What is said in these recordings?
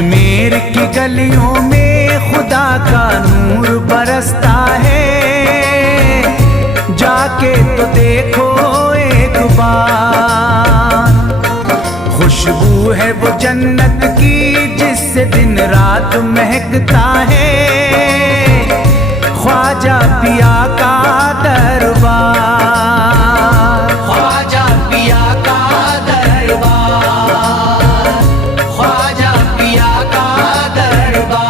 अजमेर की गलियों में खुदा का नूर बरसता है, जाके तो देखो एक बार। खुशबू है वो जन्नत की जिससे दिन रात महकता है, ख्वाजा पिया का दरबार, ख्वाजा पिया का दरबार, ख्वाजा पिया का दरबार।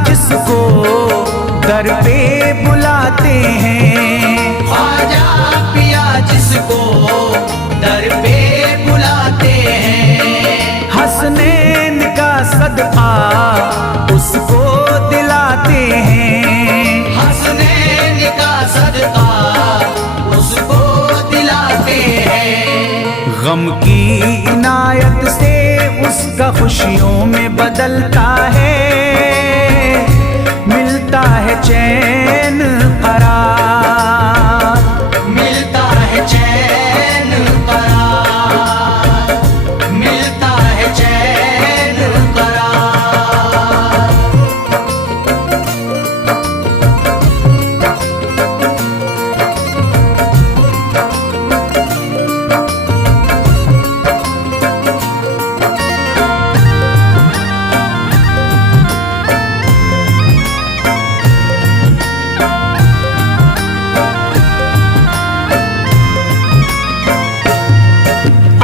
जिसको दर पे बुलाते हैं, ख्वाजा पिया जिसको दर पे बुलाते हैं, हसनैन का सदका उसको दिलाते हैं, हसनैन का सदका उसको दिलाते हैं। गम की इनायत से उसका खुशियों में बदलता है, मिलता है चैन करार, मिलता है चैन करार, मिलता है चैन करार।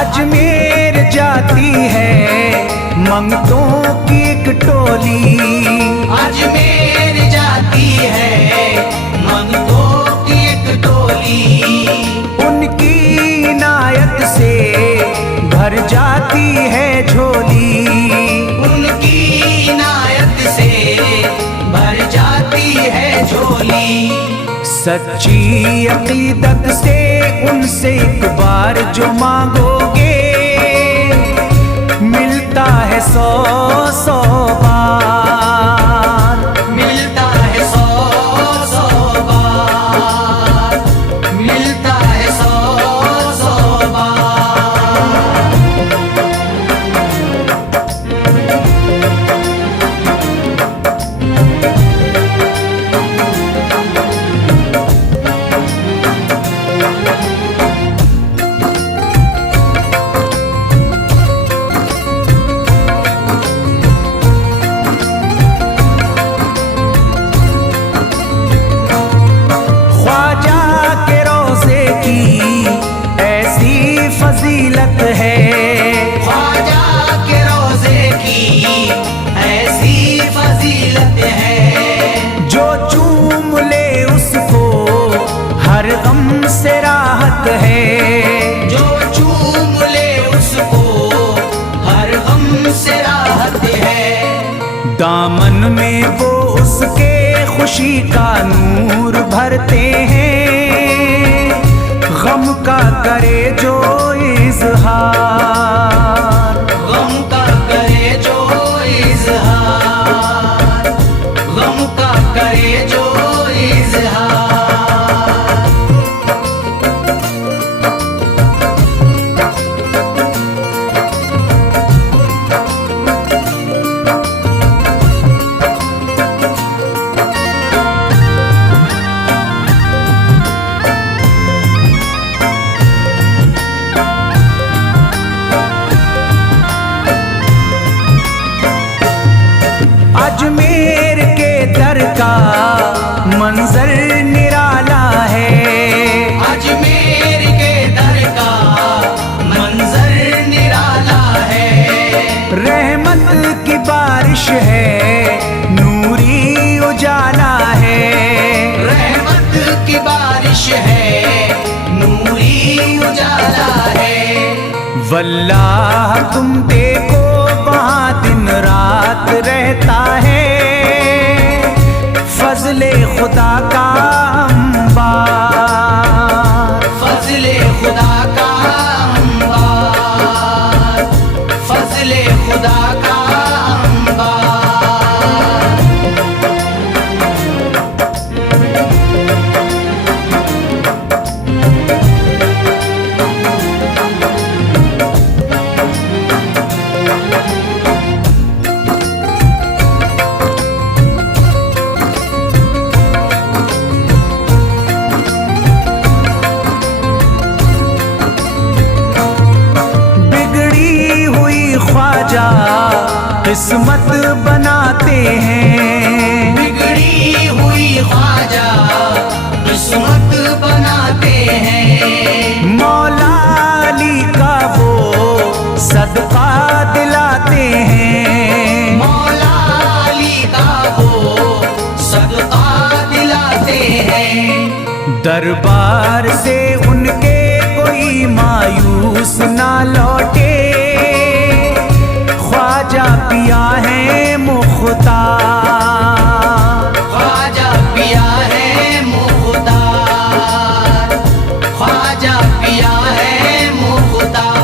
अजमेर जाती है मंगतों की एक टोली, अजमेर जाती है मंगतों की एक टोली, उनकी इनायत से भर जाती है झोली, उनकी इनायत से भर जाती है झोली। सच्ची अकीदत से उनसे एक बार जो मांगोगे, मिलता है 100 बार, मिलता है 100 बार, मिलता है 100 बार। फजीलत है ख्वाजा के रोज़े की ऐसी फजीलत है, जो चूम ले उसको हर गम से राहत है, जो चूम ले उसको हर गम से राहत है। दामन में वो उसके खुशी का नूर भरते हैं, गम का करे जो इज़हार, गम का करे जो इज़हार, गम का करे जो इज़हार। अजमेर के दर का मंजर निराला है, अजमेर के दर का मंजर निराला है। रहमत की बारिश है, नूरी उजाला है, रहमत की बारिश है, नूरी उजाला है। वल्लाह तुम देखो वहाँ दिन रात रहता है, फजले खुदा का अंबार, फजले खुदा का अंबार, फजले खुदा का अंबार। किस्मत बनाते हैं, बिगड़ी हुई ख्वाजा किस्मत बनाते हैं। मौला अली का वो सदका दिलाते हैं, मौला अली का वो सदका दिलाते हैं। दरबार से उनके कोई मायूस ना लौटे, ख्वाजा पिया है मुख्तार, ख्वाजा पिया है मुख्तार, ख्वाजा पिया है मुख्तार।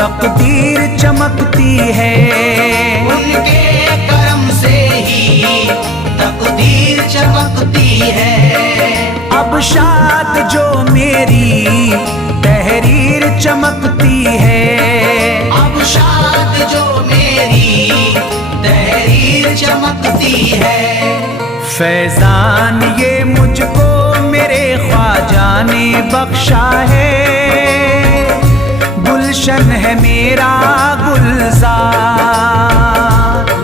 तकदीर चमकती है, उनके करम से ही तकदीर चमकती है। अब शाद जो मेरी तहरीर चमकती है, अब शाद जो मेरी तहरीर चमकती है। फैजान ये मुझको मेरे ख्वाजा ने बख्शा है, गुलशन है मेरा गुलजार,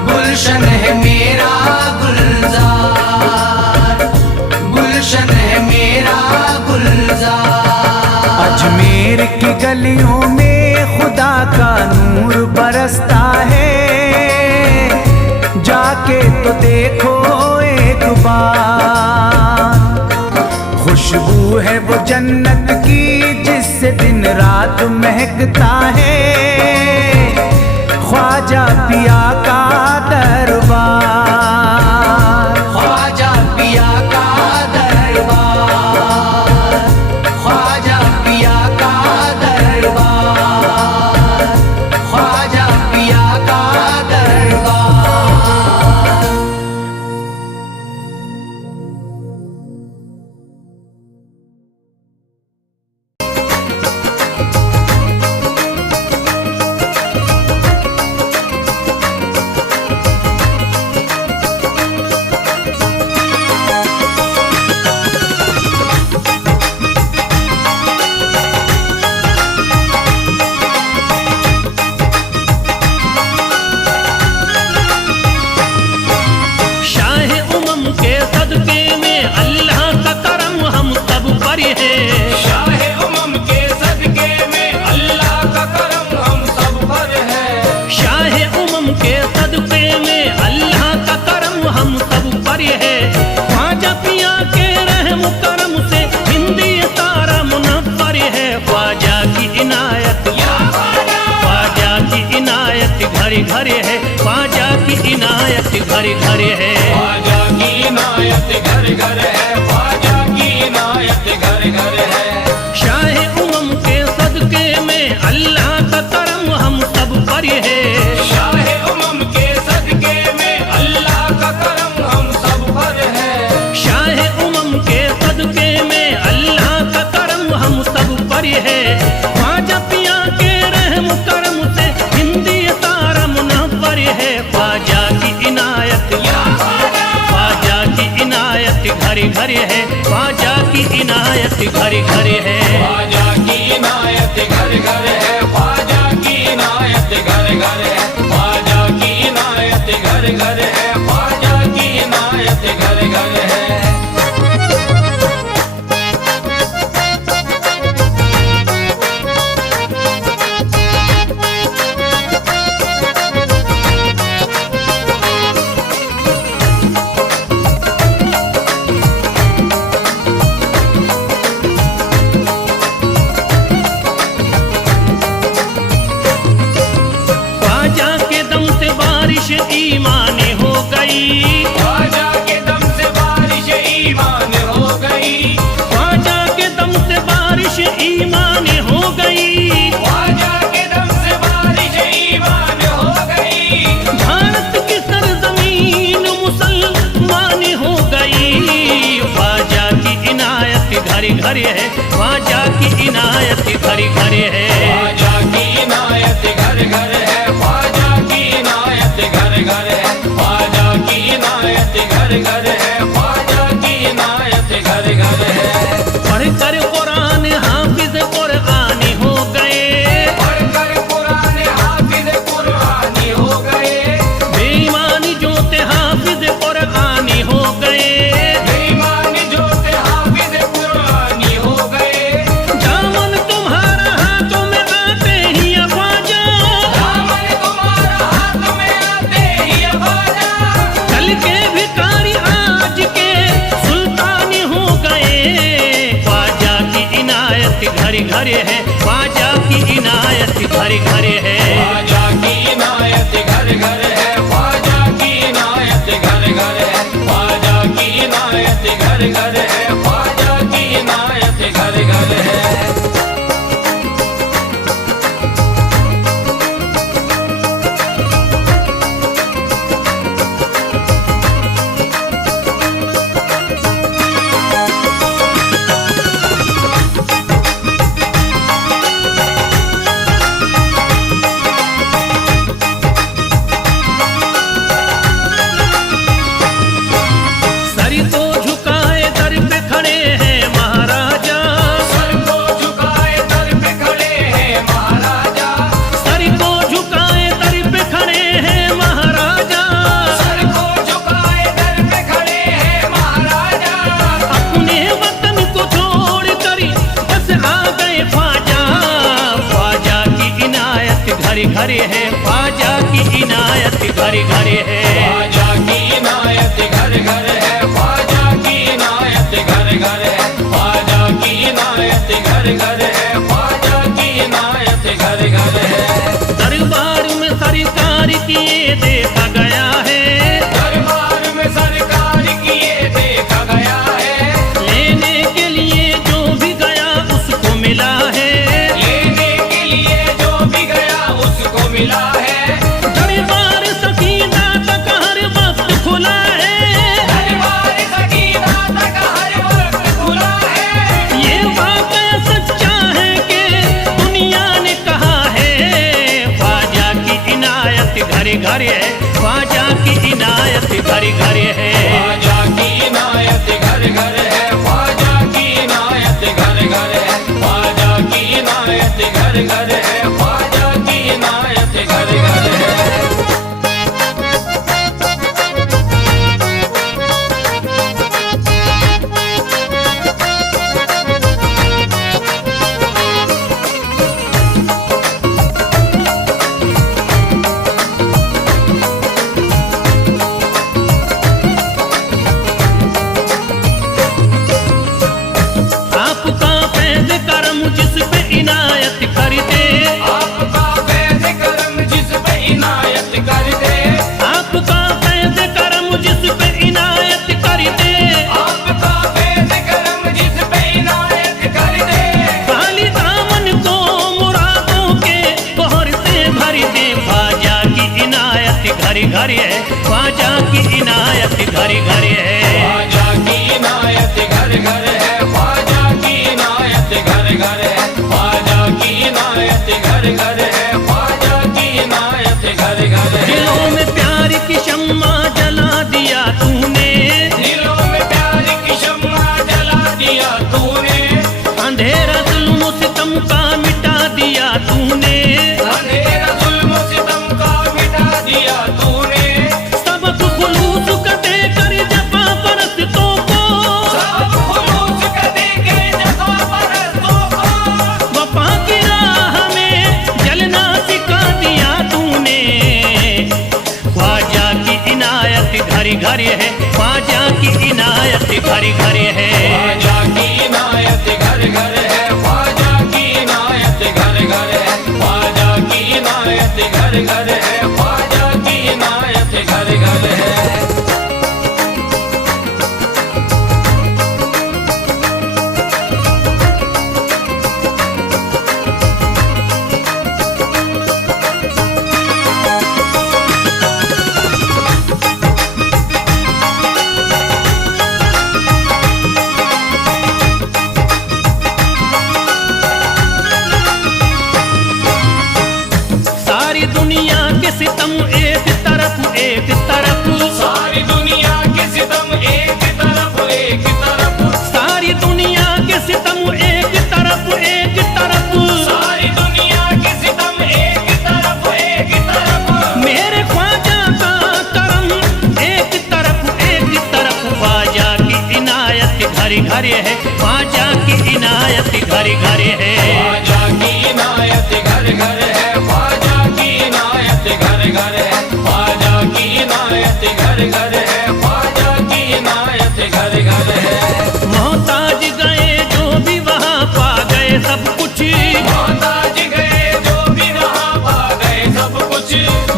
गुलशन है मेरा गुलजार, गुलशन है मेरा गुलजार। अजमेर की गलियों में खुदा का नूर बरसता है, जाके तो देखो एक बार। खुशबू है वो जन्नत की जिससे दिन रात महकता है, ख्वाजा पिया का दरबार, ख्वाजा पिया का दरबार, ख्वाजा पिया का दरबार, ख्वाजा पिया का दरबार। घरे घरे है, ख्वाजा की इनायत घरे घरे है, ख्वाजा की इनायत घर घर है, ख्वाजा की इनायत घर घर है। शाह उमम के सदके में अल्लाह का करम हम सब पर है, शाह उमम के सदके में अल्लाह का करम हम सब पर है, शाह उमम के सदके में अल्लाह का करम हम सब पर है। ख्वाजा पिया के रहम करम से हिंदी तारा मुनव्वर है, ख्वाजा की इनायत, ख्वाजा की इनायत घरे घरे है, ख्वाजा की इनायत घरे घरे है, ख्वाजा की इनायत घर घर है, ख्वाजा की इनायत घर घर है, ख्वाजा की इनायत घर घर है, ख्वाजा की इनायत घर घर है। घर है, ख्वाजा की इनायत घड़ी घर है। ख्वाजा की इनायत घर घर है, ख्वाजा की इनायत घर घर है, ख्वाजा की इनायत घर घर है, ख्वाजा की इनायत घर घर है। पढ़कर कुरान हाफिज कुरानी हो गए, पढ़कर कुरान हाफिज कुरानी हो गए, बेईमानी जो थे हाफिज कुरानी हो गए, बेईमानी जो थे हाफिज कुरानी हो गए। दामन तुम्हारा हाथों में आते ही ख्वाजा, दामन तुम्हारा हाथ में आते ही ख्वाजा, कल के भिखारी आज के सुल्तानी हो गए। ख्वाजा की इनायत घड़ी घर है, ख्वाजा की इनायत घड़ी घर है। ख्वाजा की इनायत घर घर है, ख्वाजा की इनायत घर घर है, ख्वाजा की इनायत घर घर है, ख्वाजा की इनायत घर घर है। सर को झुकाए दर पे खड़े हैं महाराजा, सर को झुकाए दर पे खड़े हैं महाराजा, सर को झुकाए दर पे खड़े हैं महाराजा। सर को झुकाए दर पे खड़े हैं महाराजा, अपने वतन को छोड़ कर बस आ गए ख्वाजा। ख्वाजा की इनायत घड़ी घर है, ख्वाजा की इनायत घड़ी घर है। ख्वाजा की इनायत घर घर है, ख्वाजा की इनायत घर घर है, ख्वाजा की इनायत घर घर है, ख्वाजा की इनायत घर घर है। दरबार में सरकार किए देखा गया है, दरबार में सरकार किए देखा गया है, लेने के लिए जो भी गया उसको मिला है। लेने के लिए जो भी गया उसको मिला है। दरबार सकीना तक हर वक्त खुला है, दरबार सकीना तक हर वक्त खुला है। ये वाकया सच्चा है कि दुनिया ने कहा है। ख्वाजा की इनायत घड़ी घर है, ख्वाजा की इनायत घड़ी घर है। ख्वाजा की इनायत घर घर है, ख्वाजा की इनायत घर घर है, ख्वाजा की इनायत घर घर है, ख्वाजा की इनायत घर घर है। आपका फैज़ करम जिस पे इनायत कर दे, आपका फैज़ करम जिस पे इनायत कर दे, आपका फैज़ करम जिस पे इनायत कर दे। आपका फैज़ करम जिस पे इनायत कर दे। खाली दामन को मुरादों के बहर से भर दे। ख्वाजा की इनायत घड़ी घर है, ख्वाजा की इनायत घड़ी घर है। ख्वाजा की इनायत घर घर है, ख्वाजा की इनायत घर घर है, ख्वाजा की इनायत घर घर है, ख्वाजा की इनायत घर घर है। दिलों में प्यार की शम्मा जला दिया तूने, दिलों में प्यार की शम्मा जला दिया तूने, अंधेरा जुल्म सितम का मिटा दिया तूने। अंधेरा जुल्म सितम का मिटा दिया तूने, सबक खुलूस का देकर जफा परस्तों को, सब खुलूस का देके जफा परस्तों को, वफा की राह में जलना सिखा दिया तूने। ख्वाजा की इनायत घड़ी घर है, ख्वाजा की इनायत घड़ी घर है। ख्वाजा की इनायत घर घर है, ख्वाजा की इनायत घर घर है, ख्वाजा की इनायत घर घर है, ख्वाजा की इनायत घर घर है। सितम एक तरफ सारी दुनिया के सितम एक तरफ सारी दुनिया के सितम एक तरफ सारी दुनिया के सितम एक तरफ मेरे ख्वाजा का करम एक तरफ ख्वाजा की इनायत घर घर है ख्वाजा की इनायत घर घर है ख्वाजा की इनायत घर घर है ख्वाजा की इनायत घर घर है ख्वाजा की इनायत घर घर है ख्वाजा की इनायत घर घर है मोहताज गए जो भी वहाँ पा गए सब कुछ मोहताज गए जो भी वहाँ पा गए सब कुछ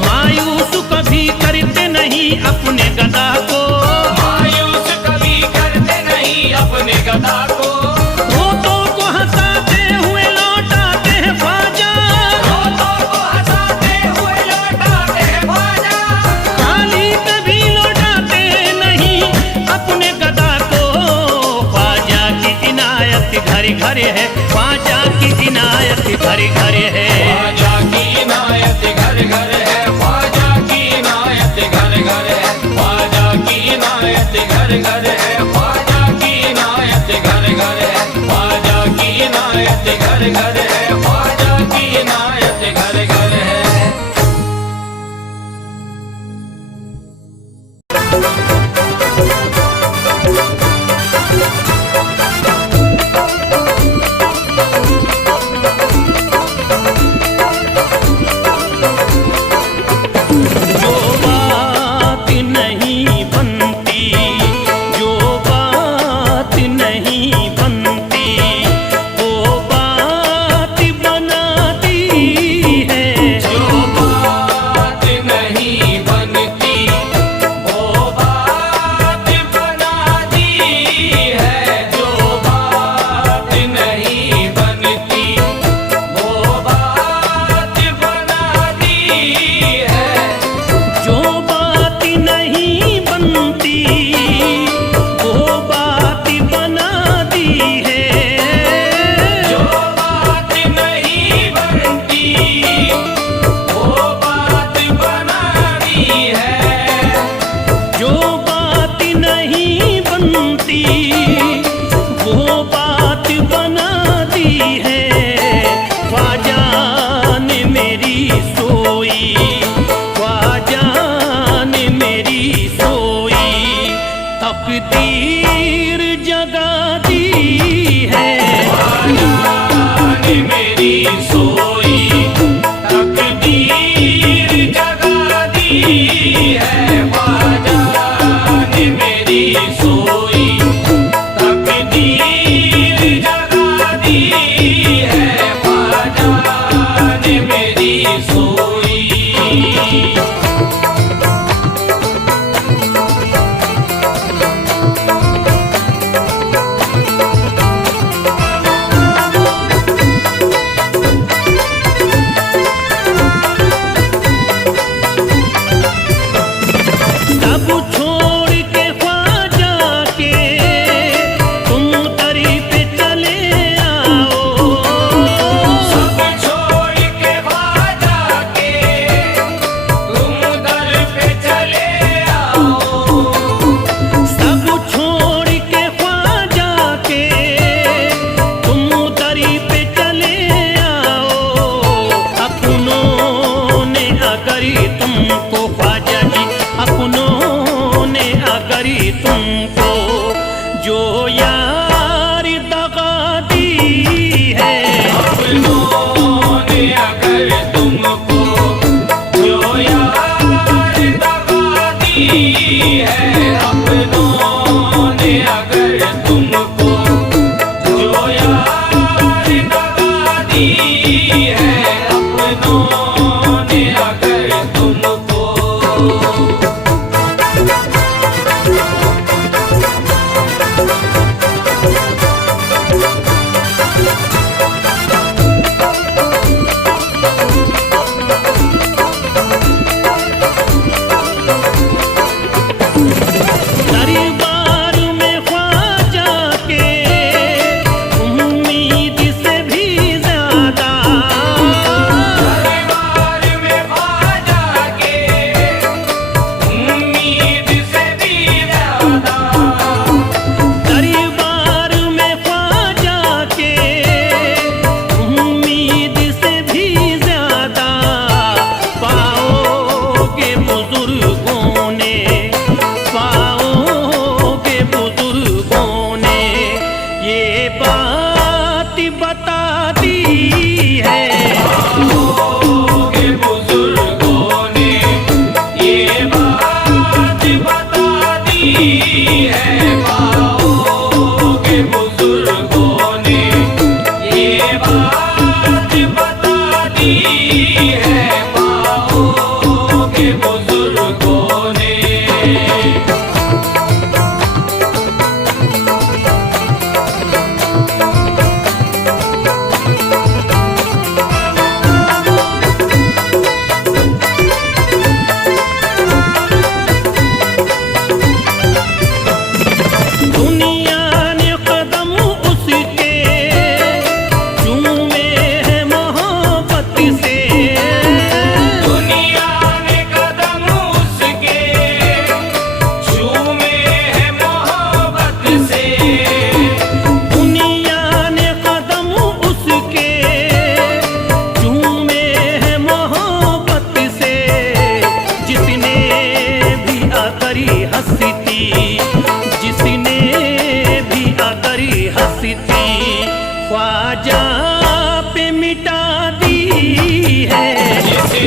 मायूस कभी करते नहीं अपने गदा को मायूस कभी करते नहीं अपने गदा को रोतों को हंसाते हुए लौटाते हैं ख्वाजा रोतों को हंसाते हुए लौटाते हैं ख्वाजा खाली कभी लौटाते नहीं अपने गदा को ख्वाजा की इनायत घर घर है ख्वाजा की इनायत घर घर है ख्वाजा की इनायत घर घर है ख्वाजा की इनायत घर घर है ख्वाजा की इनायत घर घर है ख्वाजा की इनायत घर घर है ख्वाजा की इनायत घर घर है ख्वाजा की इनायत घर घर है जो बात नहीं बनती जो बात नहीं बनती वो बात बनाती है जो बात नहीं बनती वो बात बनाती है जो बात नहीं बनती वो बात बनाती है जो बात नहीं बनती वो बात बनाती है जो बात नहीं बनती वो बात बनाती है जो बात नहीं बनती वो बात बनाती है ख्वाजा ने मेरी सोई ख्वाजा ने मेरी सोई तकदीर जगा दी है ने मेरी सोई तकदीर जगा दी है ख्वाजा ने मेरी सोई तकदीर जगा दी है ख्वाजा ने मेरी सोई सब छोड़ के ख्वाजा के तुम दरी पे चले आओ सब छोड़ के ख्वाजा के तुम दर पे चले आओ सब छोड़ के ख्वाजा के तुम दरी पे चले आओ अपनों ने अगर तुमको ख्वाजा जी अपनों ने अगर तुमको जो यार दगा दी है अपनों ने अगर तुमको जो यार दगा दी है अपनों ने अगर तुमको जो यार दगा दी है अपनों ने अगर तुमको उम्मीद से भी ज्यादा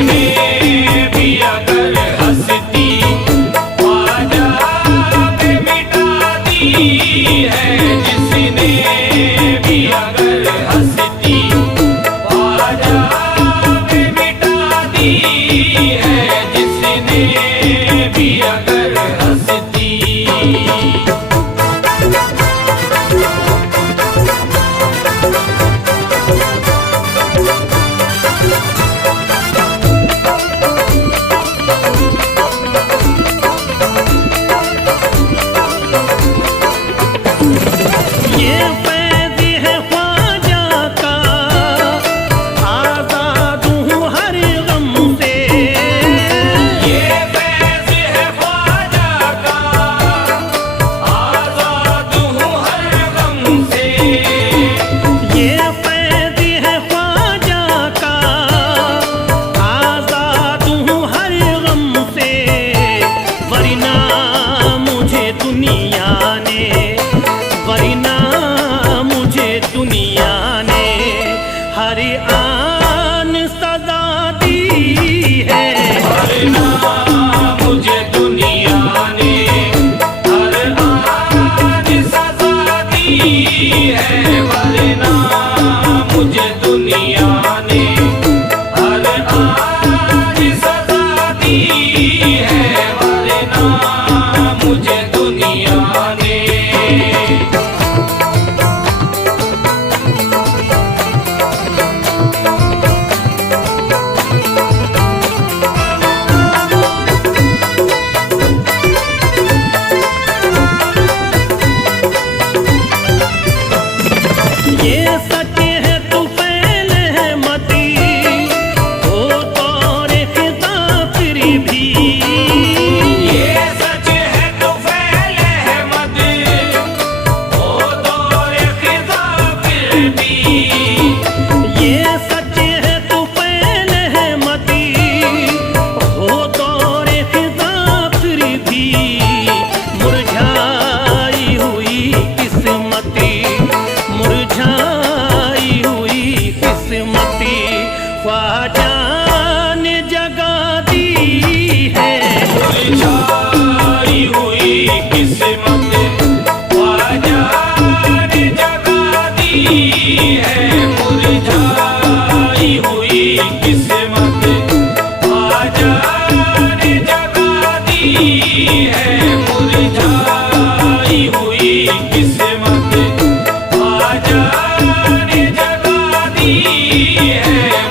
जिसने भी अगर हस्ती ख्वाजा पे मिटा दी है, जिसने भी अगर हस्ती ख्वाजा पे मिटा दी है, जिसने भी अगर हस्ती। ये फैज़ है ख्वाजा का, आज़ाद हूँ हर गम से। ये फैज़ है ख्वाजा का, आज़ाद हूँ हर गम से। ये फैज़ है ख्वाजा का, आज़ाद हूँ हर गम से। वरना मुझे दुनिया ने, वरना मुझे दुनिया ने हर आन सजा दी है। वरना मुझे दुनिया ने हर आन सजा दी है, वरना मुझे दुनिया ने हर आन सजा दी है, वरना मुझे दुनिया ने। ये सच है तो फैल है मती, हो तौरे खिता फिर भी। ये सच है तो फैल है मत, हो दौर खिज़ा फिर भी। ये सच है तो फैल है मती, हो तौरे खिता फिर भी। मुरझाई हुई किस्मती, मुरझाई हुई किस्मती ख्वाजा